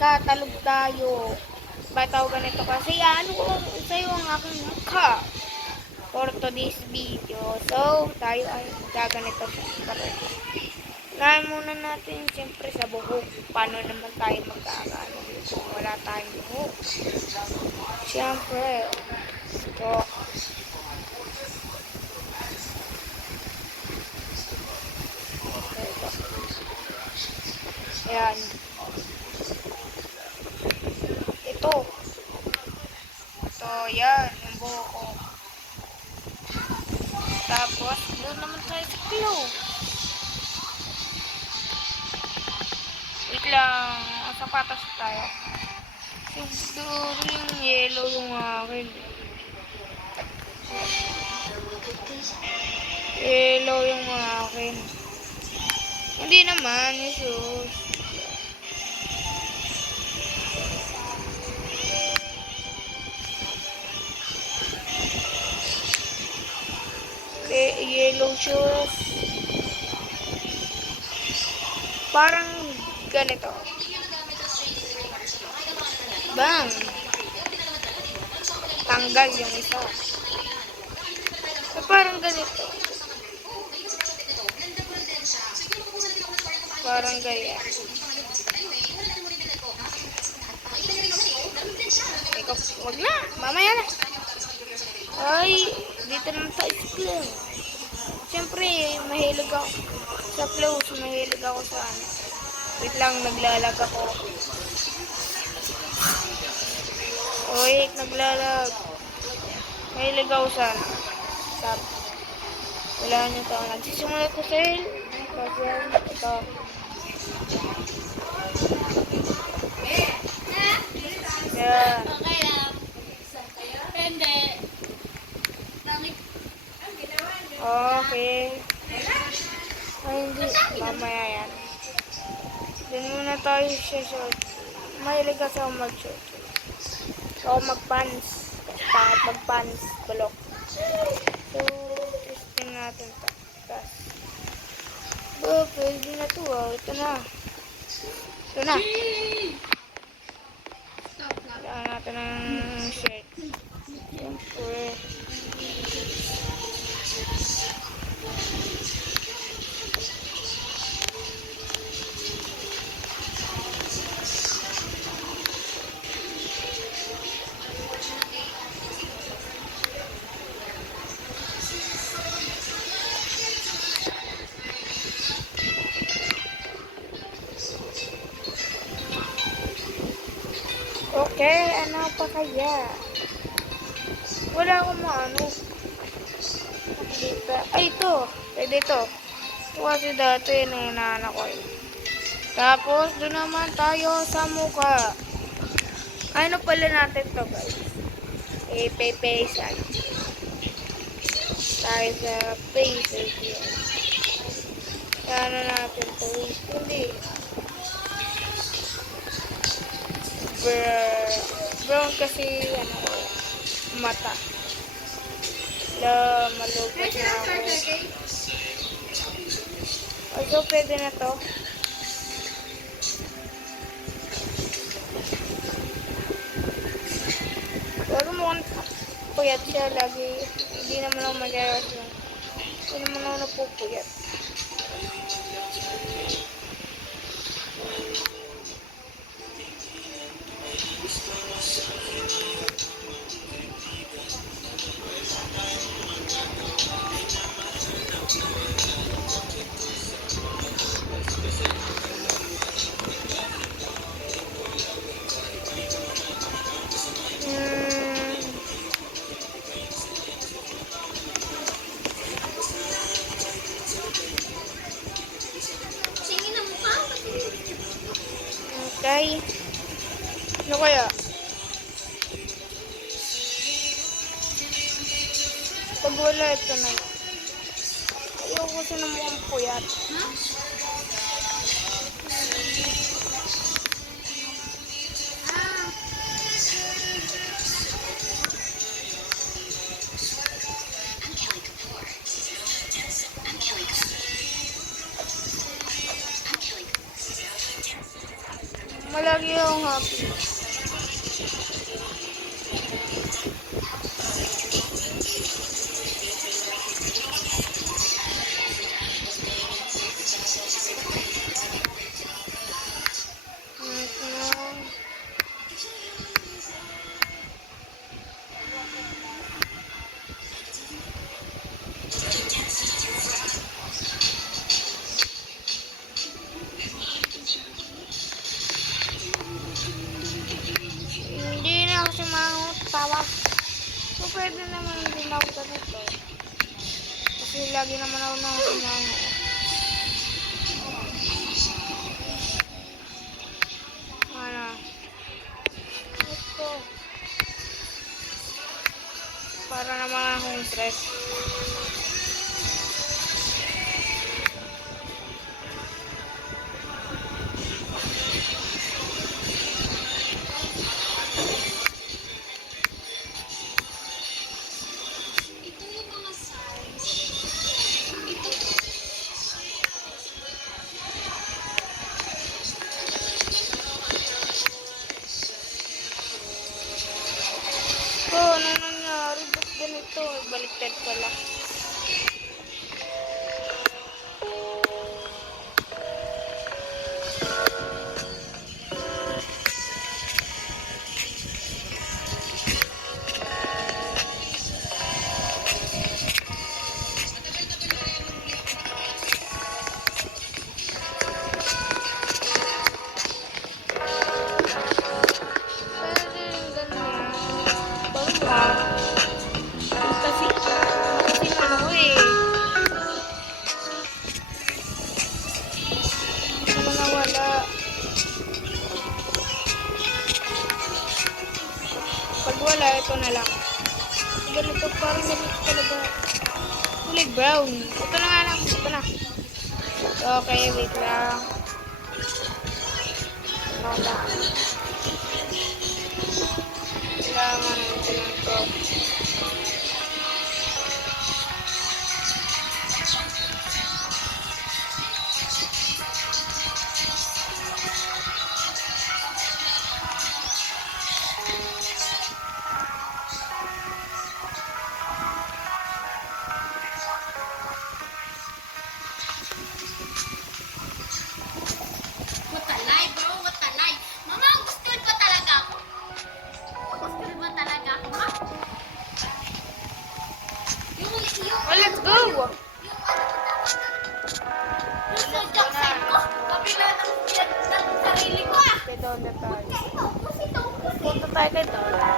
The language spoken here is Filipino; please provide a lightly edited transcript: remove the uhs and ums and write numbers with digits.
katalog tayo. Ba't ako ganito? Kasi ano ko sa'yo ang aking mukha for today's video. So, tayo ay gaganito sa pareho. Unahin muna natin siyempre sa buhok. Paano naman tayo magkakaano kung wala tayong buhok? Siyempre, ito. Ayan. Ito. Ito, yan. Yung buhok ko. Tapos, doon naman tayo sa pillow. Wait lang. Ang sapatos tayo. Siguro yung yellow yung akin. Yellow yung akin. Hindi naman, Jesus. Okay, yellow shoes. Parang ganito. Bang! Tanggal yung isa. So, parang ganito. Parang ganyan. Ikaw, wag na. Mamaya na. Ay, dito naman sa school. Siyempre, mahilig ako sa clothes. Mahilig ako sa ano. Wait lang, naglalag ako. Wait, naglalag. Mahilig ako sa ano. Wala nyo ito. Nagsisimula ko sale. Kasi ito. Yan. Okay. Ay, hindi. Mamaya yan. Doon muna tayo sa short. Mahilig kasi ako mag-short. So, mag-pants. Bakit mag-pants? Bulok. So, testing natin ito. Oh, pwede na ito. Ito na. Ito na. Kailangan natin ng shirt. Siyempre. Okay, ano pa kaya? Wala akong maano. Dito. Ay, ito. Pwede ito. Ito kasi dati nung naanak ko. Tapos, doon naman tayo sa mukha. Ano pala natin to, guys? Face-an. Tayo sa face. Ano natin to? Hindi. Brown kasi ano mata. Malupit na ako. So, pwede na to. Pero mukhang puyat siya lagi. Hindi naman ako mag-aras lang. Hindi naman ako napupuyat. Okay. Ano kaya? Pag wala ito na. Ayoko kasi na mukhang puyat. Malagi akong happy. Hindi na ako sumangot. Tawa. So, pwede naman din ako ganito. Kasi lagi naman ako nang sumangot. Ano? Ito. Para naman akong stress. Ano nangyari? Ba't ganito? Baliktad pala. Pwede rin ganyan. Bawa. Kasi ano ko eh. Hindi ko nawala. Pag wala, ito na lang. Ganito, parang ganito talaga. Kulay brown. Ito na nga lang. Ito na. Okay, wait lang. Wala. Kailangan ito lang ito. Watalay, bro, watalay. Mama, gusto ba talaga ako? Gusto ba talaga ako, ha? Yung, Oh, let's go! yung sa Jackson ko, kabila ng sarili ko, ah. Kay Donna tayo. Ito, kasi ito, kasi. Punta tayo kay Donna.